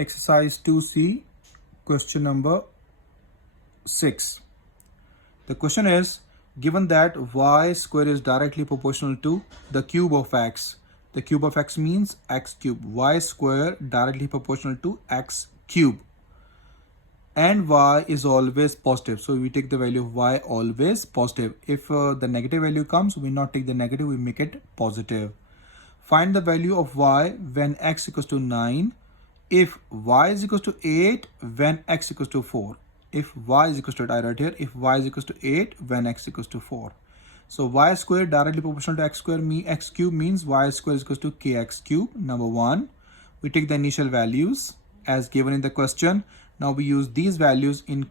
Exercise 2C, question number 6. The question is, given that y square is directly proportional to the cube of x. The cube of x means x cube. Y square directly proportional to x cube. And y is always positive. So we take the value of y always positive. If the negative value comes, we not take the negative, we make it positive. Find the value of y when x equals to 9. If y is equals to 8 when x equals to 4. If y is equals to 8, I write here, if y is equals to 8 when x equals to 4. So y square directly proportional to x square, x cube means y square is equals to kx cube. Number 1. We take the initial values as given in the question. Now we use these values in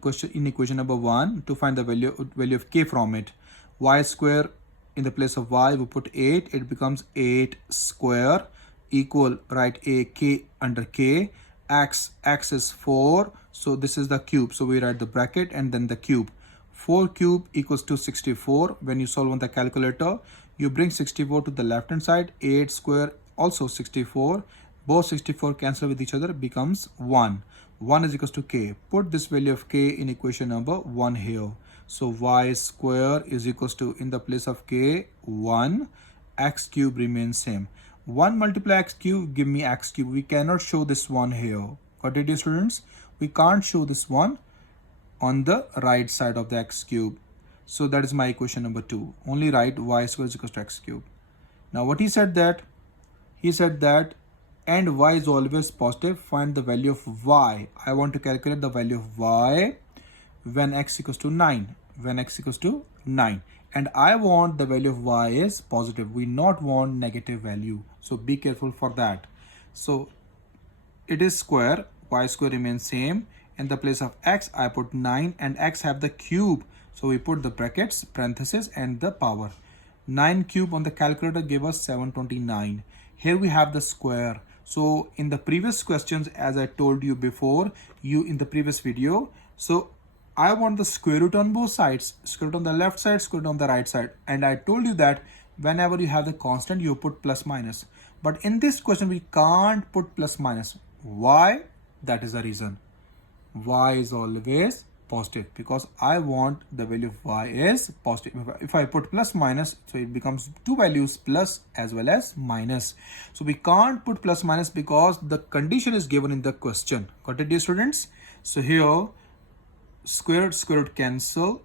equation number 1 to find the value of k from it. Y square, in the place of y we put 8, it becomes 8 square equal, write a k under k, x is 4, so this is the cube, so we write the bracket and then the cube. 4 cube equals to 64. When you solve on the calculator, you bring 64 to the left hand side. 8 square also 64, both 64 cancel with each other, becomes 1. 1 is equals to k. Put this value of k in equation number 1 here. So y square is equals to, in the place of k, 1, x cube remains same. 1 multiply x cube give me x cube. We cannot show this one here. Got it, dear students? We can't show this one on the right side of the x cube. So that is my equation number 2. Only write y square is equals to x cube. Now what he said that? He said that and y is always positive. Find the value of y. I want to calculate the value of y when x equals to 9. When x equals to 9. And I want the value of y is positive. We not want negative value. So be careful for that. So it is square. Y square remains same. In the place of x, I put 9 and x have the cube. So we put the brackets, parenthesis and the power. 9 cube on the calculator gave us 729. Here we have the square. So in the previous questions, as I told you before, in the previous video, so I want the square root on both sides, square root on the left side, square root on the right side. And I told you that whenever you have the constant, you put plus minus. But in this question, we can't put plus minus. Why? That is the reason. Y is always positive because I want the value of y is positive. If I put plus minus, so it becomes two values, plus as well as minus. So we can't put plus minus because the condition is given in the question. Got it, dear students? So here, square root cancel.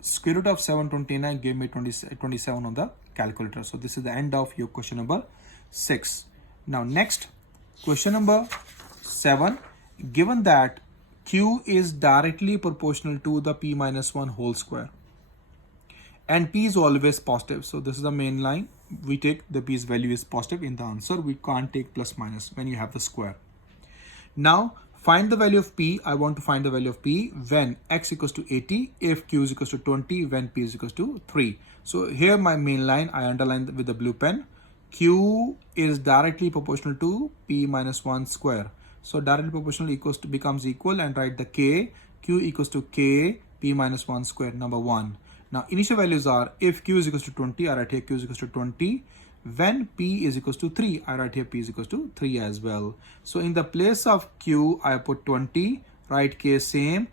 Square root of 729 gave me 27 on the calculator. So this is the end of your question number 6. Now next, question number 7. Given that q is directly proportional to the p minus 1 whole square and p is always positive. So this is the main line. We take the p's value is positive in the answer. We can't take plus minus when you have the square. Now find the value of p. I want to find the value of p when x equals to 80, if q is equals to 20, when p is equals to 3. So here my main line, I underline with the blue pen. Q is directly proportional to p minus 1 square. So directly proportional becomes equal and write the k. Q equals to k p minus 1 square, number 1. Now initial values are, if q is equals to 20, I write here q is equals to 20. When p is equals to 3, I write here p is equals to 3 as well. So in the place of q, I put 20, write k same,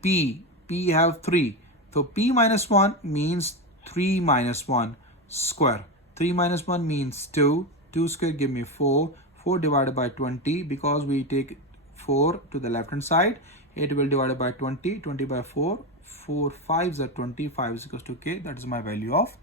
p have 3. So p minus 1 means 3 minus 1 square. 3 minus 1 means 2. 2 square give me 4. 4 divided by 20, because we take 4 to the left hand side, it will divide by 20, 20 by 4, 4 5s are 20, 5 is equals to k. That is my value of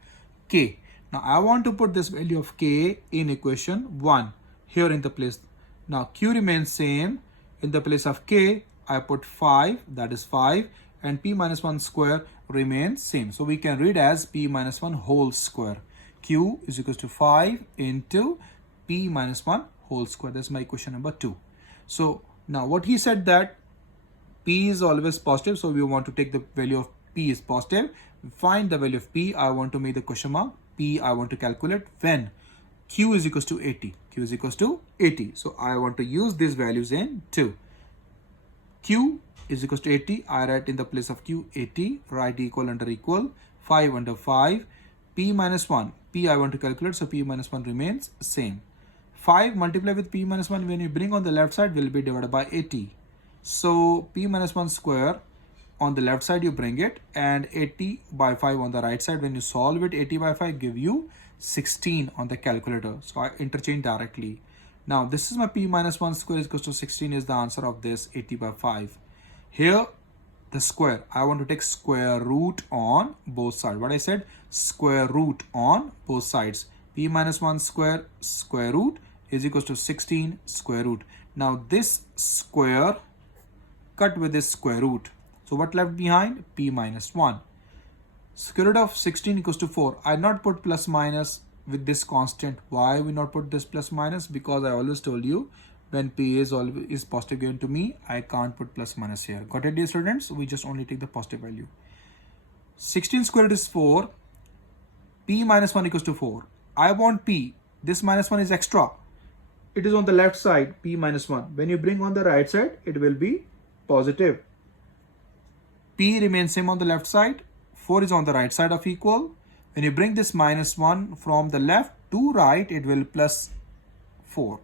k. Now I want to put this value of k in equation 1 here in the place. Now q remains same. In the place of k, I put 5, that is 5, and p minus 1 square remains same. So we can read as p minus 1 whole square. Q is equals to 5 into p minus 1 whole square. That's my equation number 2. So now what he said that p is always positive. So we want to take the value of p is positive. Find the value of p. I want to make the question mark. P I want to calculate when q is equals to 80. Q is equals to 80. So I want to use these values in 2. Q is equals to 80. I write in the place of q 80. Write equal under equal. 5 under 5. P minus 1. P I want to calculate. So p minus 1 remains same. 5 multiplied with p minus 1 when you bring on the left side will be divided by 80. So p minus 1 square on the left side you bring it, and 80 by 5 on the right side. When you solve it, 80 by 5 give you 16 on the calculator. So I interchange directly. Now this is my p minus 1 square is equals to 16 is the answer of this 80 by 5. Here the square, I want to take square root on both sides. What I said, square root on both sides. P minus 1 square root is equals to 16 square root. Now this square cut with this square root. So what left behind? P minus 1. Square root of 16 equals to 4. I not put plus minus with this constant. Why we not put this plus minus? Because I always told you when p is always positive given to me, I can't put plus minus here. Got it, dear students? We just only take the positive value. 16 square root is 4. P minus 1 equals to 4. I want p. This minus 1 is extra. It is on the left side, p minus 1. When you bring on the right side, it will be positive. P remains same on the left side. 4 is on the right side of equal. When you bring this minus 1 from the left to right, it will plus 4.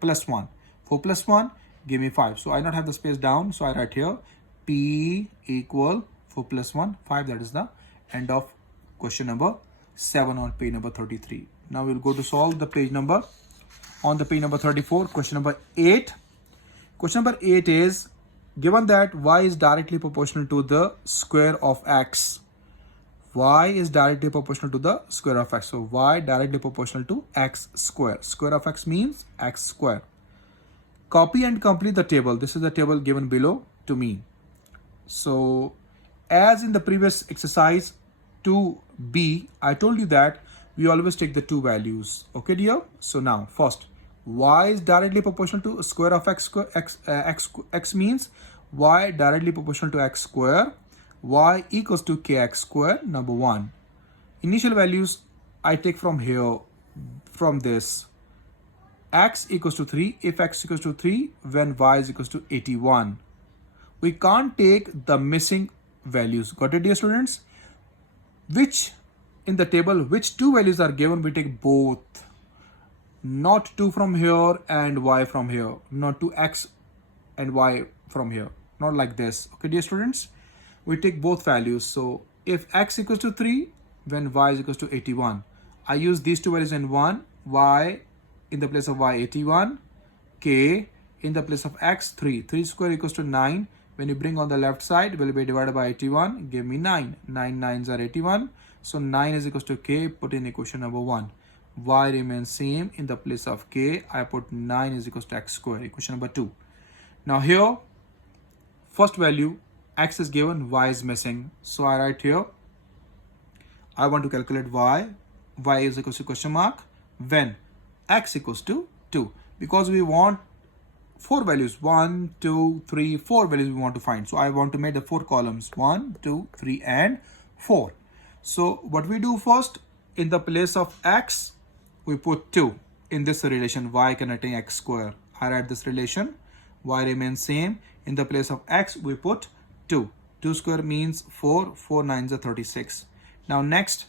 Plus 1. 4 plus 1 give me 5. So I not have the space down. So I write here P equal 4 plus 1 5. That is the end of question number 7 on page number 33. Now we'll go to solve the page number on the page number 34. Question number 8. Question number 8 is given that y is directly proportional to the square of x. Y is directly proportional to the square of x. So y directly proportional to x square. Square of x means x square. Copy and complete the table. This is the table given below to me. So as in the previous exercise 2b, I told you that we always take the two values. Okay, dear? So now first, y is directly proportional to square of x square. X means y directly proportional to x square. Y equals to kx square, number 1. Initial values I take from here, from this. X equals to 3, if x equals to 3, when y is equals to 81. We can't take the missing values. Got it, dear students? Which in the table, which two values are given, we take both. Not 2 from here and y from here. Not 2x and y from here. Not like this. Okay, dear students? We take both values. So if x equals to 3, when y is equals to 81. I use these two values in 1, y in the place of y 81, k in the place of x 3. 3 square equals to 9. When you bring on the left side, will be divided by 81, give me 9. 9 9s are 81. So 9 is equals to k, put in equation number 1. Y remains same, in the place of k, I put 9 is equals to x square, equation number 2. Now here, first value, x is given, y is missing. So I write here, I want to calculate y. Y is equals to question mark when x equals to 2. Because we want 4 values, 1, 2, 3, 4 values we want to find. So I want to make the 4 columns, 1, 2, 3 and 4. So what we do first, in the place of x, we put 2. In this relation, y connecting x square. I write this relation, y remains same. In the place of x, we put 2. 2 square means 4, 4 9s are 36. Now next,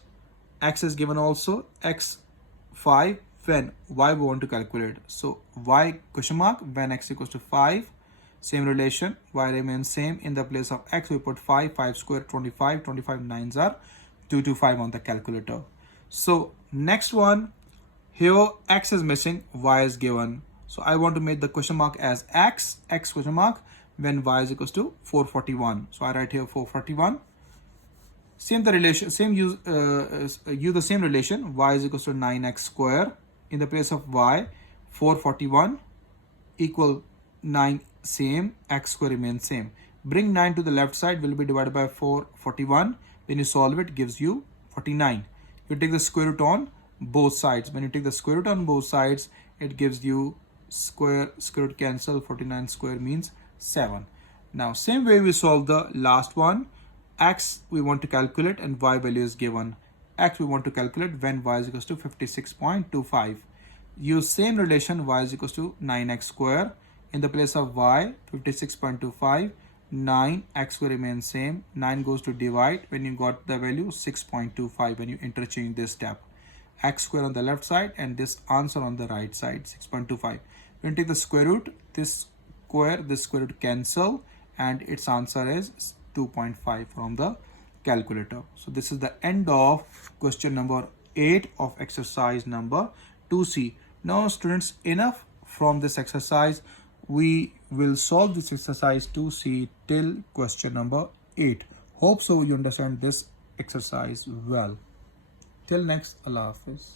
x is given also, x 5, when y we want to calculate. So y question mark when x equals to 5, same relation, y remains same. In the place of x, we put 5, 5 square 25, 25 9s are 225 on the calculator. So next one, here x is missing, y is given. So I want to make the question mark as x question mark when y is equals to 441. So I write here 441. Same the relation, same use the same relation, y is equals to 9x square. In the place of y, 441 equal 9 same, x square remains same. Bring 9 to the left side, will be divided by 441. When you solve it, gives you 49. You take the square root on both sides. When you take the square root on both sides, it gives you square root cancel, 49 square means 7. Now same way we solve the last one. X we want to calculate and y value is given. X we want to calculate when y is equals to 56.25. Use same relation, y is equals to 9x square. In the place of y, 56.25, 9 x square remains same. 9 goes to divide. When you got the value 6.25, when you interchange this step. x square on the left side and this answer on the right side, 6.25. When you take the square root, this square root cancel, and its answer is 2.5 from the calculator. So this is the end of question number 8 of exercise number 2C. Now students, enough from this exercise. We will solve this exercise 2C till question number 8. Hope so you understand this exercise well. Till next, Allah Hafiz.